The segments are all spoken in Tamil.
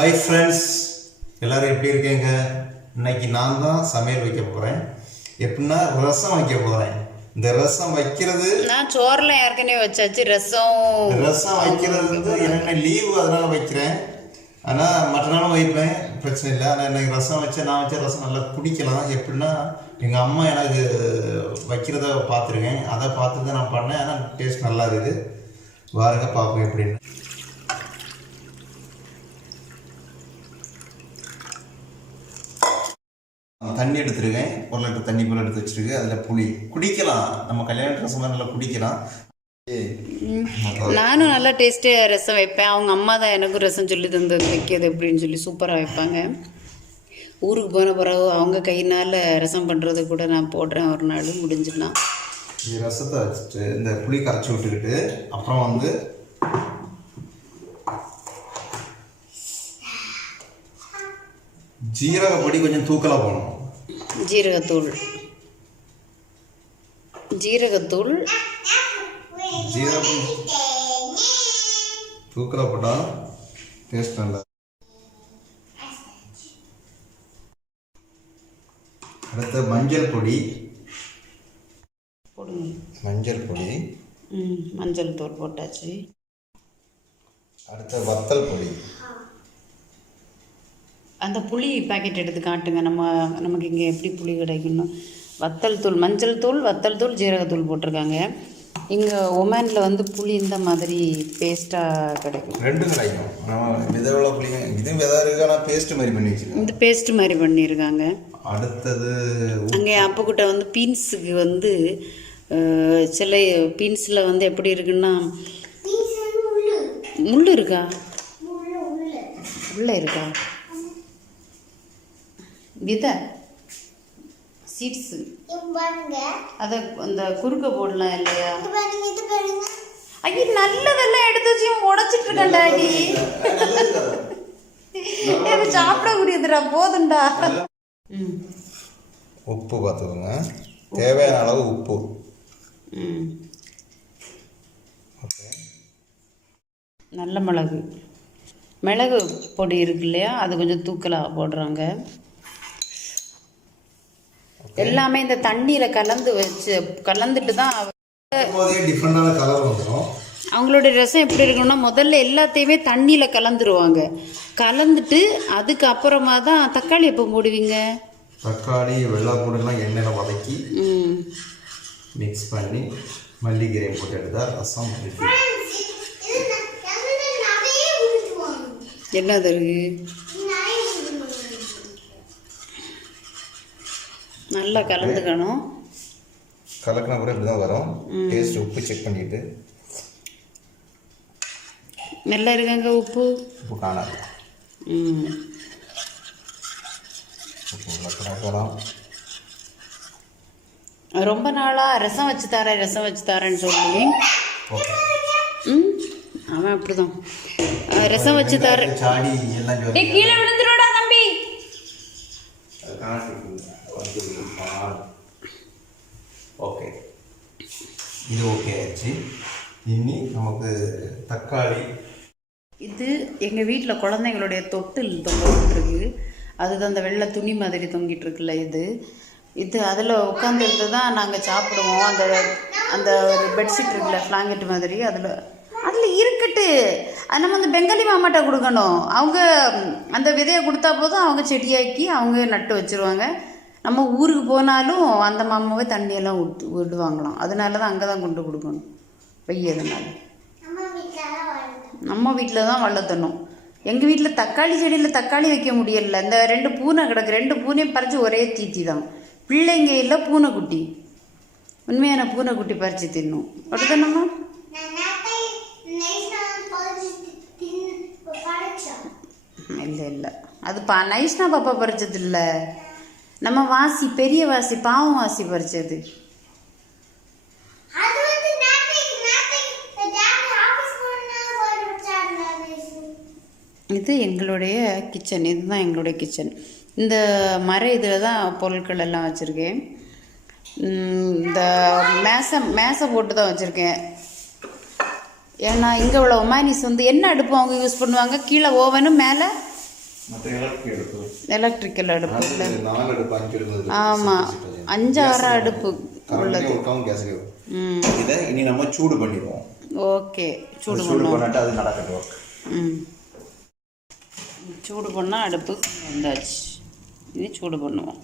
ஹாய் ஃப்ரெண்ட்ஸ், எல்லோரும் எப்படி இருக்கீங்க? இன்னைக்கு நான் தான் சமையல் வைக்க போகிறேன். எப்படின்னா ரசம் வைக்க போகிறேன். இந்த ரசம் வைக்கிறது நான் சோறில் ஏற்கனவே வச்சாச்சு. ரசம் வைக்கிறது வந்து என்ன லீவு, அதனால் வைக்கிறேன். ஆனால் மற்ற நாளும் வைப்பேன், பிரச்சனை இல்லை. ஆனால் எனக்கு ரசம் நான் வச்ச ரசம் நல்லா குடிக்கலாம். எப்படின்னா எங்கள் அம்மா எனக்கு வைக்கிறத பார்த்துருக்கேன், அதை பார்த்து தான் நான் பண்ணேன். ஆனால் டேஸ்ட் நல்லா இருக்குது. வாருங்க பார்ப்போம் எப்படின்னு. தண்ணி எடுத்துருக்கேன், 1 லிட்டர் தண்ணி போல் எடுத்து வச்சுருக்கு. அதில் புளி குடிக்கலாம், நம்ம கல்யாண ரசம் நல்லா குடிக்கலாம். நானும் நல்லா டேஸ்ட்டாக ரசம் வைப்பேன். அவங்க அம்மா தான் எனக்கும் ரசம் சொல்லி தந்தது வைக்கிறது அப்படின்னு சொல்லி சூப்பராக வைப்பாங்க. ஊருக்கு போன பிறகு அவங்க கையினால் ரசம் பண்ணுறது கூட நான் போடுறேன். ஒரு நாள் முடிஞ்சிடலாம். ரசத்தை வச்சுட்டு இந்த புளி கரைச்சி விட்டுக்கிட்டு அப்புறம் வந்து ஜீரகப்பொடி கொஞ்சம் தூக்கலாக போகணும். ஜீரகத்தூள் தூக்கலாக போட்டால் டேஸ்ட் நல்லா. அடுத்து மஞ்சள் பொடி போடுங்க. மஞ்சள் தூள் போட்டாச்சு. அடுத்து வத்தல் பொடி. அந்த புளி பாக்கெட் எடுத்து காட்டுங்க. நமக்கு இங்கே எப்படி புளி கிடைக்கணும். மஞ்சள் தூள், வத்தல் தூள், ஜீரகத்தூள் போட்டிருக்காங்க. இங்கே ஒமானில் வந்து புளி இந்த மாதிரி பேஸ்ட்டாக கிடைக்கும். ரெண்டும் கிடைக்கும். விதவள புளி இது விதை இருக்கு, ஆனால் பேஸ்ட் மாதிரி பண்ணி வச்சுருக்காங்க. இந்த பேஸ்ட் மாதிரி பண்ணியிருக்காங்க. அடுத்தது அங்கே அப்பக்கிட்ட வந்து பீன்ஸுக்கு வந்து சில பீன்ஸில் வந்து எப்படி இருக்குன்னா முள் இருக்கா, உள்ளே இருக்கா விதை சீட்ஸு, அதை அந்த குறுக்க போடலாம் இல்லையா? ஐயோ, நல்லதெல்லாம் எடுத்து வச்சு உடச்சிட்டு இருக்கேன்டா. எனக்கு சாப்பிடக்கூடியதுடா, போதுண்டா. உப்பு பார்த்துக்கோங்க, தேவையான அளவு உப்பு. ஓகே. நல்ல மிளகு பொடி இருக்கு இல்லையா, அது கொஞ்சம் தூக்கலாக போடுறாங்க. எல்லாமே இந்த தண்ணியில் கலந்துட்டு தான் டிஃப்ரெண்டான கலர் வந்துடும். அவங்களுடைய ரசம் எப்படி இருக்கணும்னா முதல்ல எல்லாத்தையுமே தண்ணியில் கலந்துட்டு அதுக்கப்புறமா தான் தக்காளி எப்போ போடுவீங்க? தக்காளி வெள்ளைப்பூடெல்லாம் எண்ணெயில் வதக்கி மிக்ஸ் பண்ணி மல்லிகீரை போட்டு எடுத்தால் ரசம். என்னது இருக்கு? நல்லா கலந்துக்கணும். கலக்கினா கூட இப்படி தான் வரும். டேஸ்ட் உப்பு செக் பண்ணிட்டு. நல்லா இருக்காங்க. உப்பு காணாது. ரொம்ப நாளாக ரசம் வச்சு தரேன்னு சொல்லி அவன் அப்படிதான் ரசம் வச்சு தரேன். கீழே விழுந்துருடா தம்பி. ஓகே, இது ஓகே ஆச்சு. இனி நமக்கு தக்காளி. இது எங்கள் வீட்டில் குழந்தைங்களுடைய தொட்டில் தொங்கிட்டு இருக்கு. அதுதான் அந்த வெள்ளை துணி மாதிரி தொங்கிட்டு இருக்குல்ல, இது அதில் உட்காந்துருந்து தான் நாங்கள் சாப்பிடுவோம். அந்த ஒரு பெட்ஷீட் இருக்குல்ல, பிளாங்கெட் மாதிரி, அதில் இருக்கட்டு. அது நம்ம அந்த பெங்காலி மாமாட்ட கொடுக்கணும். அவங்க அந்த விதையை கொடுத்தா போதும், அவங்க செடியாக்கி அவங்க நட்டு வச்சுருவாங்க. நம்ம ஊருக்கு போனாலும் அந்த மாமாவே தண்ணியெல்லாம் விடுவாங்களாம். அதனால தான் அங்கே தான் கொண்டு கொடுக்கணும். வெய்யதுனால நம்ம வீட்டில் தான் வளர்த்தணும். எங்கள் வீட்டில் தக்காளி செடியில் தக்காளி வைக்க முடியல. இந்த 2 பூனை கிடக்கு. 2 பூனையும் பறித்து ஒரே தீத்தி தான். பிள்ளைங்க இல்லை, பூனைக்குட்டி, உண்மையான பூனைக்குட்டி பறித்து தின்னும். அப்படித்தானம்மா? இல்லை, அது நைஸ்னா பாப்பா பறிச்சது இல்லை. நம்ம பெரிய பாவம் வாசி பறிச்சது. இது எங்களுடைய கிச்சன். இதுதான் எங்களுடைய கிச்சன். இந்த இதில் தான் பொருட்கள் எல்லாம் வச்சுருக்கேன். இந்த மேசை போட்டு தான் வச்சுருக்கேன். ஏன்னா இங்கே உள்ள ஒமானிஸ் வந்து என்ன அடுப்பு அவங்க யூஸ் பண்ணுவாங்க, கீழே ஓவனும் மேலே மற்ற எலக்ட்ரிக் அடுப்பு எலக்ட்ரிக்கல் அடுப்பு இல்லை 4 அடுப்பு 5 அடுப்பு ஆமாம் 5-6 அடுப்பு உள்ளது கேஸ் இதை இனி நம்ம சூடு பண்ணிடுவோம். ஓகே சூடு பண்ணிட்டு அது நடக்கட்டும். சூடு பண்ணால் அடுப்பு வந்தாச்சு. இது சூடு பண்ணுவோம்.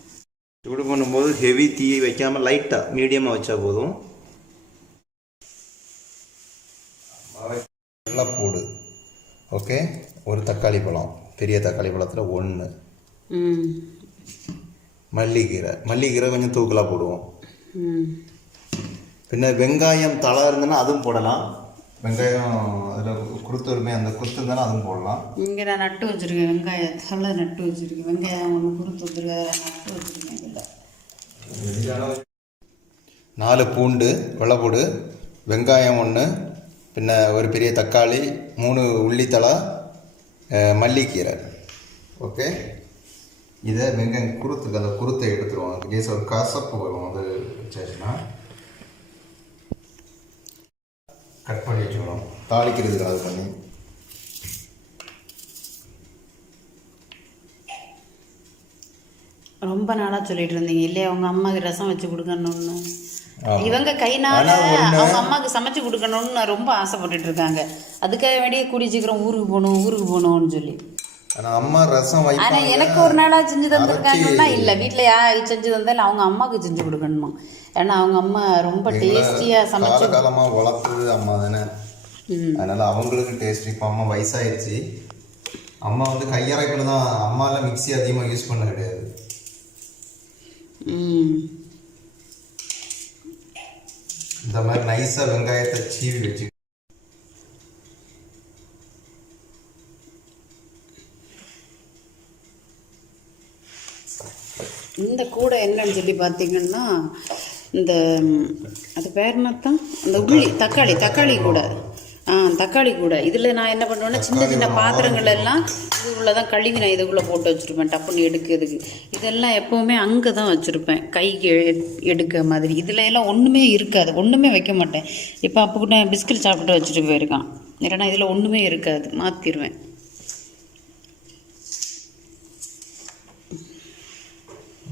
சூடு பண்ணும்போது ஹெவி தீ வைக்காமல் லைட்டாக மீடியமாக வச்சா போதும். வெள்ளைப்பூடு ஓகே, ஒரு தக்காளி பழம், பெரிய தக்காளி பழத்தில் 1. மல்லிக்கீரை கொஞ்சம் தூக்கலாக போடுவோம். பின்ன வெங்காயம் தலை இருந்ததுன்னா அதுவும் போடலாம். வெங்காயம் அதில் குருத்துருமே, அந்த குருத்து இருந்தாலும் அதுவும் போடலாம். இங்கே நான் நட்டு வச்சுருக்கேன், வெங்காயத்தலை நட்டு வச்சுருக்கேன். வெங்காயம் ஒன்று குருத்து வச்சுருக்கேன், நட்டு வச்சுருக்கேன். இதில் 4 பூண்டு, வெள்ளைப்பூடு, வெங்காயம் 1, பின்ன ஒரு பெரிய தக்காளி, 3 உள்ளித்தலை, மல்லிக்கீரை. ஓகே, இதை வெங்காயம் குருத்துக்கு அந்த குருத்தை எடுத்துருவோம். அந்த கேஸ் ஒரு கசப்பு வரும். அது வச்சாச்சுன்னா கட் பண்ணி வச்சுக்கணும். தாளிக்கிறதுக்கு அது பண்ணி ரொம்ப நாளாக சொல்லிட்டு இருந்தீங்க இல்லையா, அவங்க அம்மாவுக்கு ரசம் வச்சு கொடுக்கணும்னு. இவங்க கைனால அவங்க அம்மாவுக்கு சமைச்சு கொடுக்கணும்னு ரொம்ப ஆசைப்பட்டுட்டு இருக்காங்க. அதுக்காக வேண்டிய கூடி சீக்கிரம் ஊருக்கு போகணும்னு சொல்லி. ஆனால் அம்மா ரசம் ஆனால் எனக்கு ஒரு நாளாக செஞ்சு தந்துருக்காங்கன்னா இல்லை, வீட்டில் யார் செஞ்சு தந்தாலும் அவங்க அம்மாவுக்கு செஞ்சு கொடுக்கணுமா. ஏன்னா அவங்க அம்மா ரொம்ப டேஸ்டியாக சமைச்சு காலமாக வளர்த்தது அம்மா தானே, அதனால அவங்களுக்கு டேஸ்ட். இப்போ அம்மா வயசாகிடுச்சு. அம்மா வந்து கையறைப்பில் தான், அம்மாலாம் மிக்ஸி அதிகமாக யூஸ் பண்ண கிடையாது. இந்த மாதிரி நைஸாக வெங்காயத்தை சீவி வச்சு இந்த கூடை என்னன்னு சொல்லி பார்த்தீங்கன்னா, இந்த அது பேர் என்னத்தான், அந்த உள்ளி தக்காளி கூடை. தக்காளி கூடை. இதில் நான் என்ன பண்ணுவேன்னா, சின்ன சின்ன பாத்திரங்கள் எல்லாம் இதுக்குள்ளே தான் கழுவி நான் இதுக்குள்ளே போட்டு வச்சுருப்பேன் டப்புன்னு எடுக்கிறதுக்கு. இதெல்லாம் எப்போவுமே அங்கே தான் வச்சுருப்பேன், கைக்கு எடுக்க மாதிரி. இதில் எல்லாம் ஒன்றுமே இருக்காது, ஒன்றுமே வைக்க மாட்டேன். இப்போ அப்போ கூட பிஸ்கட் சாப்பிட்டு வச்சுட்டு போயிருக்கான். இல்லைன்னா இதில் ஒன்றுமே இருக்காது, மாற்றிடுவேன்.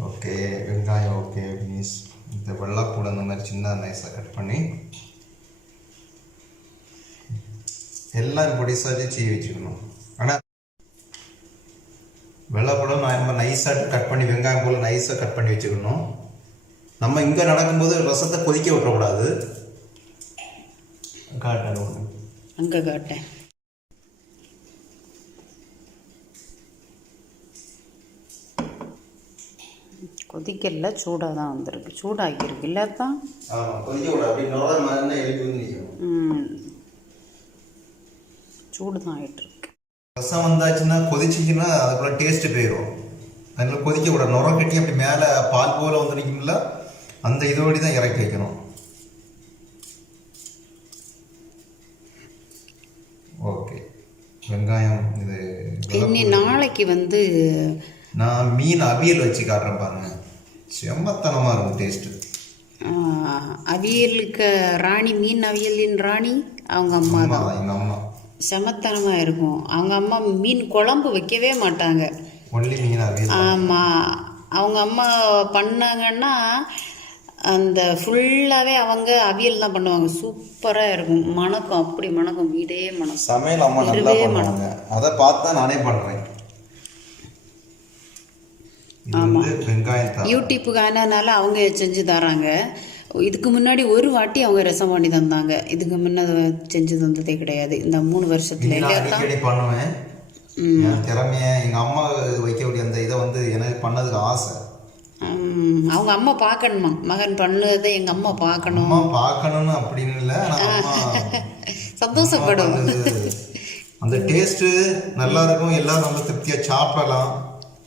ஓகே, வெங்காயம் ஓகே. மீன்ஸ் இந்த வெள்ளைப்பூடு அந்த மாதிரி சின்ன நைஸாக கட் பண்ணி எல்லாம் பொடிசாச்சு சீவி வச்சுக்கணும். ஆனால் வெள்ளைப்பூடும் நம்ம நைஸாக கட் பண்ணி வெங்காயம் போல் நைஸாக கட் பண்ணி வச்சுக்கணும். நம்ம இங்கே நடக்கும்போது ரசத்தை கொதிக்க விட்டக்கூடாது. காட்டேன் அங்கே காட்டேன். கொதிக்கல, சூடாக தான் வந்திருக்கு. சூடாகிருக்கு இல்லை தான். சூடு தான் ஆகிட்டுருக்கு. ரசம் வந்தாச்சுன்னா கொதிச்சிச்சுன்னா அதுக்குள்ள டேஸ்ட்டு போயிடும். அதனால கொதிக்க விட நுர கட்டி அப்படி மேலே பால் போல் வந்து நிற்கும்ல, அந்த இதோடி தான் இறக்கி வைக்கணும். ஓகே, வெங்காயம் இது இன்னி நாளைக்கு வந்து நான் மீன் அவியல் வச்சு காட்டுறேன் பாருங்க, செம்மத்தனமாக இருக்கும் டேஸ்ட்டு. அவியலுக்கு ராணி, மீன் அவியலின் ராணி அவங்க அம்மா தான். எங்கள் அம்மா செமத்தனமாக இருக்கும். அவங்க அம்மா மீன் குழம்பு வைக்கவே மாட்டாங்க, ஒன்லி மீன் அவியல். ஆமாம், அவங்க அம்மா பண்ணாங்கன்னா அந்த ஃபுல்லாகவே அவங்க அவியல் தான் பண்ணுவாங்க. சூப்பராக இருக்கும், மணக்கும், அப்படி மணக்கும், வீடே மணக்கும். சமையல் அம்மா நல்லா பண்ணுவாங்க, அதை பார்த்து தான் நானே பண்ணுறேன். ஆமாம், வெங்காயம் யூடியூப்புக்கு ஆனதுனால அவங்க செஞ்சு தராங்க. இதுக்கு முன்னாடி ஒரு வாட்டி அவங்க ரசம் பண்ணி தந்தாங்க. இதுக்கு முன்ன செஞ்சு தந்ததே கிடையாது இந்த 3 வருஷத்துல. அடிக்கடி பண்ணுவேன் திறமைய. எங்க அம்மா வைக்கக்கூடிய அந்த இதை வந்து எனக்கு பண்ணதுக்கு ஆசை. அவங்க அம்மா பார்க்கணுமா, மகன் பண்ணதை எங்க அம்மா பார்க்கணும். பார்க்கணும்னு அப்படின்னு இல்லை, சந்தோஷப்படும். அந்த டேஸ்ட் நல்லா இருக்கும், எல்லாரும் ரொம்ப திருப்தியா சாப்பிடலாம்.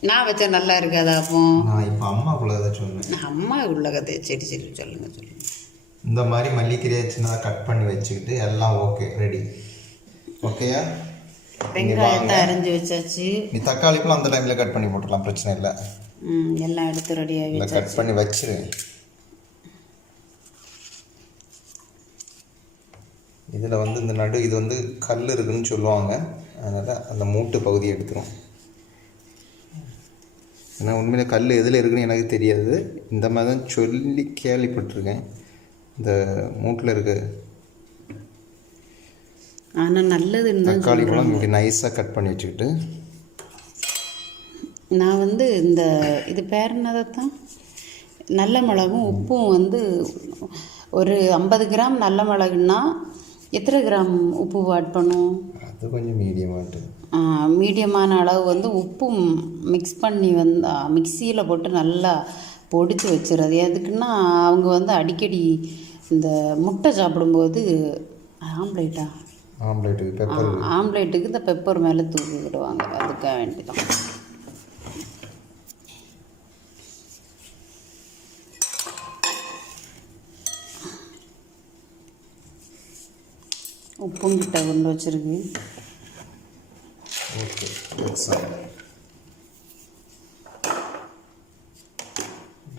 நான் வச்சா நல்லா இருக்காதா? அப்போ நான் இப்போ அம்மாக்குள்ள கதை சொன்னேன். அம்மா உள்ள கதை. சரி சொல்லுங்க. இந்த மாதிரி மல்லிக்கீரையை சின்னதாக கட் பண்ணி வச்சுக்கிட்டு எல்லாம் ஓகே, ரெடி. ஓகேயா? வெங்காயத்தை அரைஞ்சி வச்சாச்சு. நீ தக்காளிக்குள்ள அந்த டைமில் கட் பண்ணி போட்டுடலாம், பிரச்சனை இல்லை. எல்லாம் எடுத்து ரெடியாகி கட் பண்ணி வச்சிரு. இதில் வந்து இந்த நடு இது வந்து கல் இருக்குதுன்னு சொல்லுவாங்க, அதனால் அந்த மூட்டு பகுதியை எடுத்துரும். ஏன்னா உண்மையிலே கல் எதில் இருக்குன்னு எனக்கு தெரியாது. இந்த மாதிரி தான் சொல்லி கேள்விப்பட்டிருக்கேன். இந்த மூட்டில் இருக்க ஆனால் நல்லதுன்னு தான் தக்காளி பழம் இப்படி நைஸாக கட் பண்ணி வச்சுக்கிட்டு, நான் வந்து இந்த இது பேர் என்னதான் நல்ல மிளகும் உப்பும் வந்து ஒரு 50 கிராம் நல்ல மிளகுன்னா எத்தனை கிராம் உப்பு ஆட் பண்ணும்? அது கொஞ்சம் மீடியமாகிட்டு மீடியமான அளவு வந்து உப்பும் மிக்ஸ் பண்ணி வந்து மிக்சியில் போட்டு நல்லா பொடிச்சு வச்சுறது. எதுக்குன்னா அவங்க வந்து அடிக்கடி இந்த முட்டை சாப்பிடும்போது ஆம்லேட்டுக்கு பெப்பர் ஆம்லேட்டுக்கு இந்த பெப்பர் மேலே தூக்கி விடுவாங்க. அதுக்காக வேண்டிதான். உப்பும் கிட்ட கொண்டு வச்சிருக்கு. ஓகே,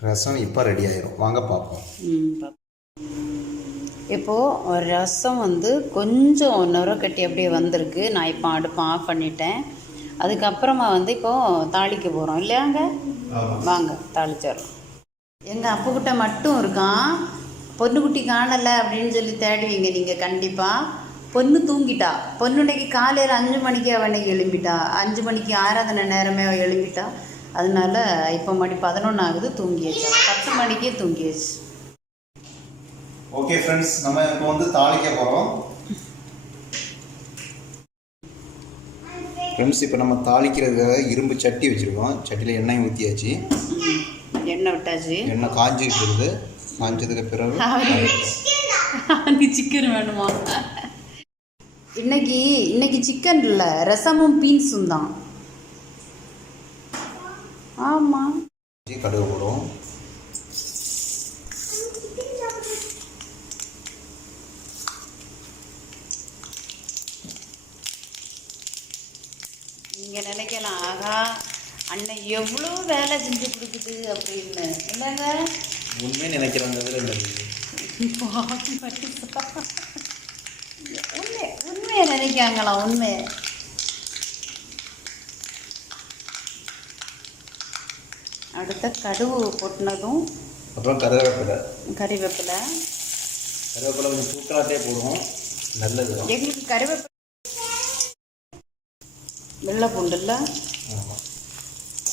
ரசம் இப்போ ரெடி ஆயிரும். வாங்க பார்ப்போம். இப்போது ரசம் வந்து கொஞ்சம் நுர கட்டி அப்படியே வந்திருக்கு. நான் இப்போ அடுப்பை ஆஃப் பண்ணிட்டேன். அதுக்கப்புறமா வந்து இப்போது தாளிக்க போகிறோம் இல்லையாங்க? வாங்க தாளிச்சிடலாம். எங்கள் அப்புக்கிட்ட மட்டும் இருக்கான். பொண்ணுக்குட்டி காணலை அப்படின்னு சொல்லி தேடுவீங்க நீங்கள் கண்டிப்பாக. பொண்ணு தூங்கிட்டா. பொண்ணுன்னைக்கு காலையில் 5 மணிக்கு அவனைக்கு எழும்பிட்டா. 5 மணிக்கு ஆராதனை நேரமே எழும்பிட்டா. அதனால இப்போ மணி 11 ஆகுது, தூங்கியாச்சு. 10 மணிக்கே தூங்கியாச்சு. ஓகே ஃப்ரெண்ட்ஸ், நம்ம இப்போ வந்து தாளிக்க போகிறோம். ஃப்ரெண்ட்ஸ், இப்போ நம்ம தாளிக்கிறதுக்காக இரும்பு சட்டி வச்சுருக்கோம். சட்டியில் எண்ணெய் ஊற்றியாச்சு. எண்ணெய் விட்டாச்சு. எண்ணெய் காஞ்சிக்கிட்டு இருக்குது. காஞ்சதுக்கு பிறகு சிக்கன் வேணுமா? இன்னைக்கு சிக்கன் இல்லை, ரசமும் பீன்ஸும் தான். ஆமாம், கடுகு போடுவோம். நீங்கள் நினைக்கலாம், ஆகா அண்ணன் எவ்வளோ வேலை செஞ்சு கொடுக்குது அப்படின்னு. இல்லைங்க, உண்மையை நினைக்கிறாங்க. உண்மையை நினைக்காங்களா? உண்மை. அடுத்த கடுகு கொட்டினதும் அப்புறம் கருவேப்பிலை கொஞ்சம் தூக்கலாட்டே போடுவோம். நல்லது எங்களுக்கு கருவேப்பிலை. வெள்ளை பூண்டு இல்லை,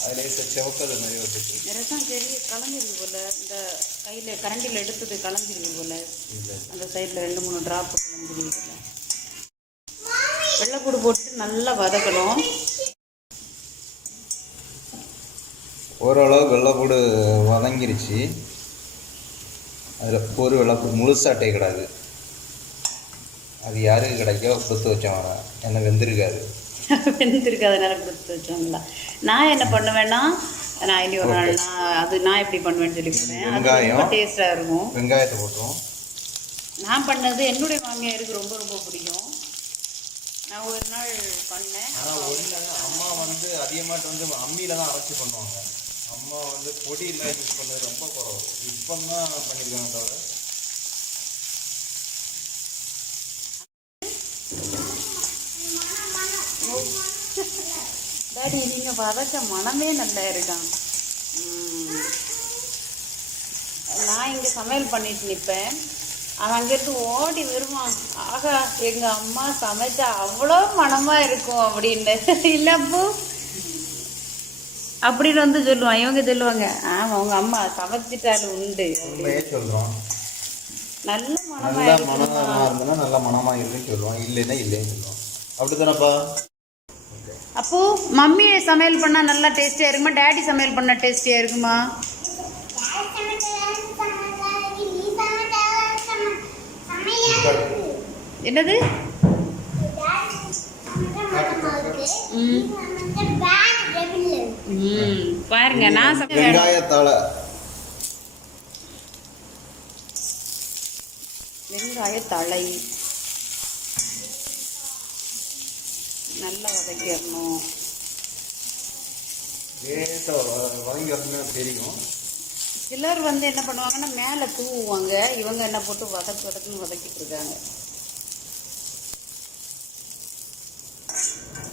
அதில் செவக்கது நிறைய வச்சுட்டு ரசம் சரி கலஞ்சிருக்கு போல். இந்த கையில் கரண்டியில் எடுத்தது கலஞ்சிருக்கு போல். அந்த சைடில் 2-3 ட்ராப்பு கலஞ்சிருக்கு போல். வெள்ளைப்பூடு போட்டு நல்லா வதக்கணும். ஓரளவு வெள்ளைப்பூடு வதங்கிருச்சு. அதில் ஒரு வெள்ளைப்பூடு முழுசாட்டே கிடாது. அது யாருக்கு கிடைக்கோ கொடுத்து வச்சோம். என்ன வெந்திருக்காது. அதனால கொடுத்து வச்சோங்களா? நான் என்ன பண்ணுவேன்னா, நான் இனி ஒரு நாள் நான் எப்படி பண்ணுவேன்னு சொல்லி போனேன். அது டேஸ்டாக இருக்கும். வெங்காயத்தை போட்டுருவோம். நான் பண்ணது என்னுடைய மாமியாருக்கு ரொம்ப ரொம்ப பிடிக்கும். நான் ஒரு நாள் பண்ணேன். ஆனால் ஒன்று, அம்மா வந்து அதிகமாக வந்து அம்மியில் தான் அரைச்சி பண்ணுவாங்க. அம்மா வந்து பொடியெல்லாம் யூஸ் பண்ணது ரொம்ப குறவு. இப்போ தான் பண்ணியிருக்காங்க தவிர. டாடி, நீங்கள் வதக்க மனமே நல்லா இருக்கான். நான் இங்கே சமையல் பண்ணிட்டு நிற்பேன். அவன் அங்கேருந்து ஓடி வருவான். ஆகா, எங்கள் அம்மா சமைச்சா அவ்வளோ மனமாக இருக்கும் அப்படின்னு. இல்லப்போ அப்படின்னு வந்து சொல்லுவான். இவங்க சொல்லுவாங்க, ஆமாம் உங்கள் அம்மா சமைச்சிட்டாலும் உண்டு சொல்கிறோம். நல்ல மனமாக இருந்ததுன்னா நல்ல மனமாக இருக்குன்னு சொல்லுவான். இல்லைன்னா இல்லைன்னு சொல்லுவான். அப்படி தானப்பா? அப்போ மம்மி சமையல் பண்ணால் நல்லா டேஸ்டியாக இருக்குமா? டேடி சமையல் பண்ணால் டேஸ்டியாக இருக்குமா? என்னது? பாருங்க, நான் வெங்காயத்தழை நல்லா வதக்கிடணும். வதங்கிறதுன்னு தெரியும். சிலர் வந்து என்ன பண்ணுவாங்கன்னா மேலே தூவுவாங்க. இவங்க என்ன போட்டு வதக்குன்னு வதக்கிட்டு இருக்காங்க.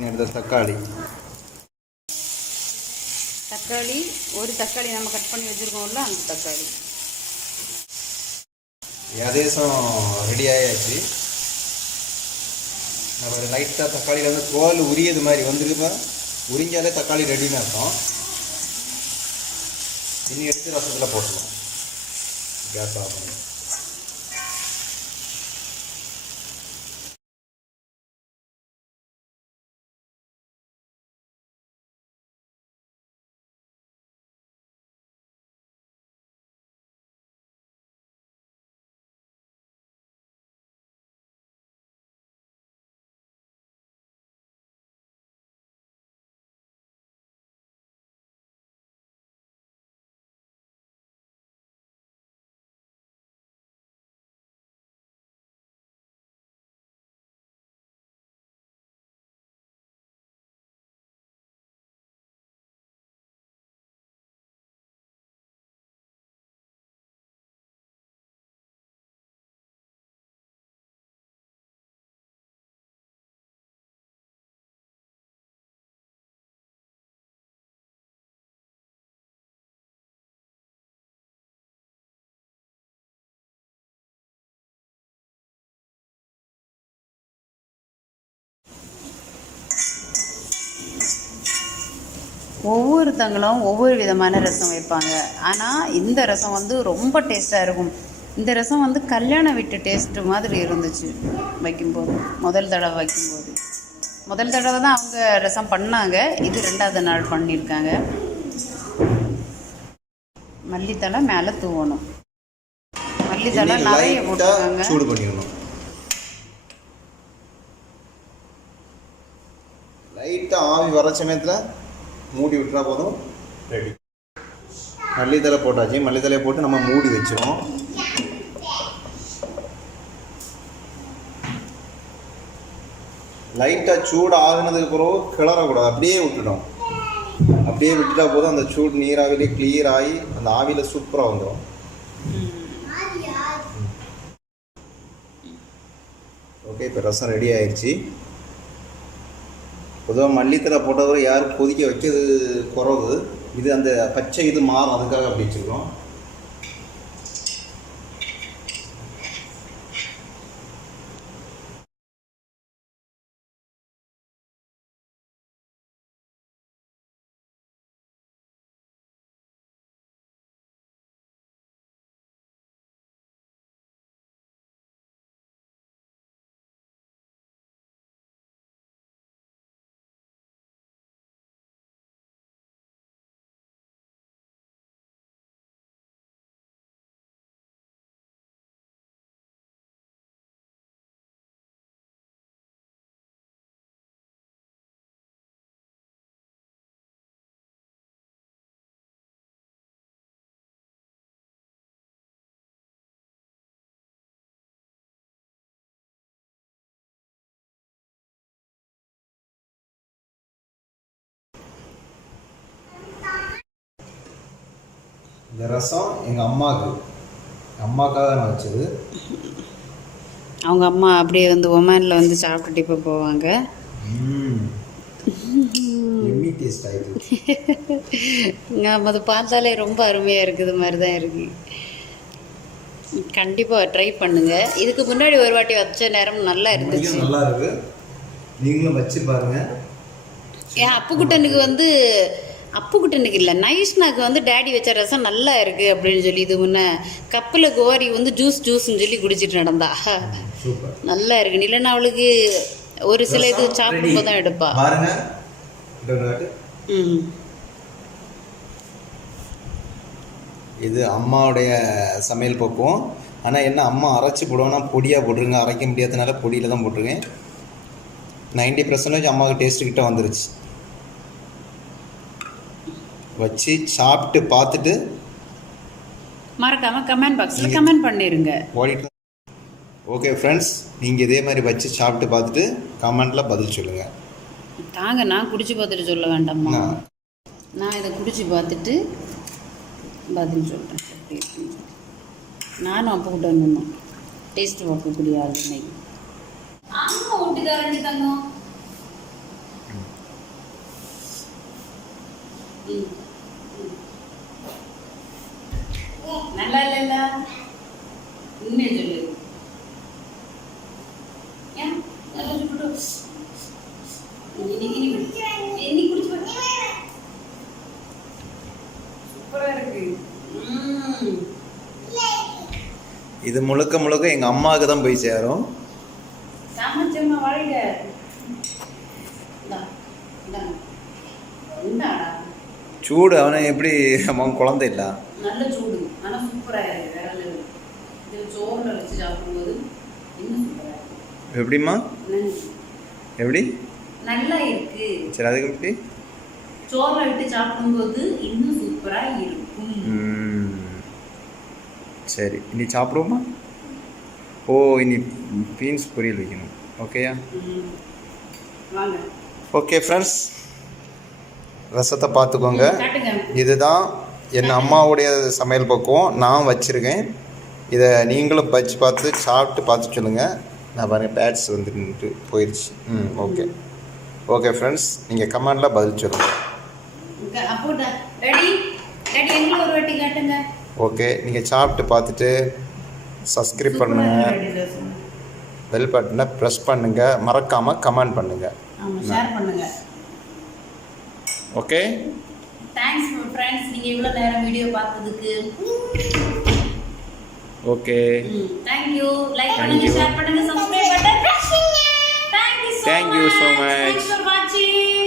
எடுத்த தக்காளி தக்காளி, ஒரு தக்காளி நம்ம கட் பண்ணி வச்சுருக்கோம்ல, அந்த தக்காளி. ஏதேசம் ரெடி ஆயாச்சு. நம்ம லைட்டாக தக்காளியில் வந்து தோல் உரியது மாதிரி வந்துருக்கு. உரிஞ்சாலே தக்காளி ரெடின்னு அர்த்தம். இனி எடுத்து ரசத்தில் போட்டுக்கலாம். கேஸ் ஆஃப் பண்ணி ஒவ்வொருத்தங்களும் ஒவ்வொரு விதமான ரசம் வைப்பாங்க. ஆனால் இந்த ரசம் வந்து ரொம்ப டேஸ்ட்டாக இருக்கும். இந்த ரசம் வந்து கல்யாண வீட்டு டேஸ்ட்டு மாதிரி இருந்துச்சு வைக்கும்போது. முதல் தடவை தான் அவங்க ரசம் பண்ணாங்க. இது 2வது நாள் பண்ணியிருக்காங்க. மல்லித்தலை மேலே தூவணும். மல்லித்தலை நிறைய போட்டுருக்காங்க. சூடு பண்ணிடணும். லைட்டாக ஆவி வர சமயத்தில் மூடி விட்டுறா போதும், ரெடி. மல்லித்தலை போட்டாச்சு. மல்லித்தலையை போட்டு நம்ம மூடி வச்சிடும். லைட்டாக சூடு ஆகுனதுக்கு பிறகு கிளறக்கூடாது, அப்படியே விட்டுடும். அப்படியே விட்டுட்டா போதும், அந்த சூடு நீராவிலே கிளியர் ஆகி அந்த ஆவியில் சூப்பராக வந்துடும். ஓகே, இப்போ ரசம் ரெடி ஆயிடுச்சு. பொதுவாக மல்லித்தலை போட்டவரை யாரும் கொதிக்க வைக்கிறது குறவு. இது அந்த பச்சை இது மாறும், அதுக்காக அப்படி வச்சுருக்கோம். இந்த ரசம் எங்கள் அம்மாக்காக நான் வச்சது. அவங்க அம்மா அப்படியே வந்து ஒமானில் வந்து சாப்பிட்டுட்டு இப்போ போவாங்க. டேஸ்ட் ஆகிடுது. அது பார்த்தாலே ரொம்ப அருமையாக இருக்குது மாதிரி தான் இருக்குது. கண்டிப்பாக ட்ரை பண்ணுங்கள். இதுக்கு முன்னாடி ஒரு வாட்டி வச்ச நேரம் நல்லா இருந்துச்சு. நல்லா இருக்கு, நீங்களும் வச்சு பாருங்க. என் அப்புக்குட்டனுக்கு இல்லை, நைஸ்னாக்கு வந்து டேடி வச்ச ரசம் நல்லா இருக்குது அப்படின்னு சொல்லி இது முன்னே கப்பில் கோரி வந்து ஜூஸ்ன்னு சொல்லி குடிச்சிட்டு நடந்தா. நல்லா இருக்கு. இல்லைன்னா அவளுக்கு ஒரு சில இது சாப்பிடும்போது தான் எடுப்பா. இது அம்மாவுடைய சமையல் பக்குவம். ஆனால் என்ன, அம்மா அரைச்சி போடுவோன்னா பொடியாக போட்டுருங்க. அரைக்க முடியாதனால பொடியில் தான் போட்டிருக்கேன். 90% அம்மாவுக்கு டேஸ்ட்டுக்கிட்ட வந்துருச்சு. வச்சு சாப்பிட்டு பார்த்துட்டு மறக்காம கமெண்ட் பாக்ஸில் கமெண்ட் பண்ணிடுங்க. ஓடிட்டு. ஓகே ஃப்ரெண்ட்ஸ், நீங்கள் இதே மாதிரி வச்சு சாப்பிட்டு பார்த்துட்டு கமெண்ட்டில் பதில் சொல்லுங்கள். தாங்க, நான் குடிச்சு பார்த்துட்டு சொல்ல வேண்டாமா? நான் இதை குடிச்சு பார்த்துட்டு பதில் சொல்கிறேன். எப்படி இருக்குன்னு நானும் அப்போ கூட இன்னும் டேஸ்ட்டு பார்க்கக்கூடிய ஆள் இன்னைக்கு. அம்மா ஊட்டிக்காரண்டி தங்கம். இல்ல உண்மையை சொல்லு. ஏன் நல்லா சுட்டு இன்னைக்கு குடிச்சு சூப்பரா இருக்கு. இது முழுக்க முழுக்க எங்கள் அம்மாவுக்கு தான் போய் சேரும். சாமச்சம்மா வாழ்க. சூடு அவனை எப்படி அவன் குழந்தை இல்லை, நல்ல சூடு. ஆனா சூப்பரா இருக்கு. வேற லெவல். இது சோறுல வச்சு சாப்பிடும்போது இன்னும் சூப்பரா இருக்கு. எப்படிம்மா எப்படி நல்லா இருக்கு. சரி அதுக்கு எப்படி சோறுல விட்டு சாப்பிடும்போது இன்னும் சூப்பரா இருக்கும். சரி இனி சாப்பிடுவோமா? ஓ இனி பீன்ஸ் பொரியல் வைக்கணும். ஓகேயா? வாங்க. ஓகே ஃப்ரெண்ட்ஸ், ரசத்தை பார்த்துக்கோங்க. காட்டுங்க. இதுதான் என் அம்மாவுடைய சமையல் பக்குவம் நான் வச்சுருக்கேன். இதை நீங்களும் வச்சு பார்த்து சாப்பிட்டு பார்த்து சொல்லுங்கள். நான் பாருங்க பேட்ஸ் வந்துட்டு போயிடுச்சு. ஓகே ஓகே ஃப்ரெண்ட்ஸ், நீங்கள் கமெண்டில் பதில் சொல்லுங்கள். அப்போ ரெடி ரெடி எங்களை ஒரு வாட்டி காட்டுங்க. ஓகே, நீங்கள் சாப்பிட்டு பார்த்துட்டு சப்ஸ்கிரைப் பண்ணுங்கள், பெல் பட்டனை ப்ரெஸ் பண்ணுங்கள், மறக்காமல் கமெண்ட் பண்ணுங்கள், ஷேர் பண்ணுங்கள். ஓகே தேங்க்ஸ் ஃப்ரெண்ட்ஸ், நீங்கள் இவ்வளோ நேரம் வீடியோ பார்த்ததுக்கு. Okay thank you. லைக் பண்ணுங்கள், ஷேர் பண்ணுங்கள், subscribe button. Thank you so much. Thanks for watching.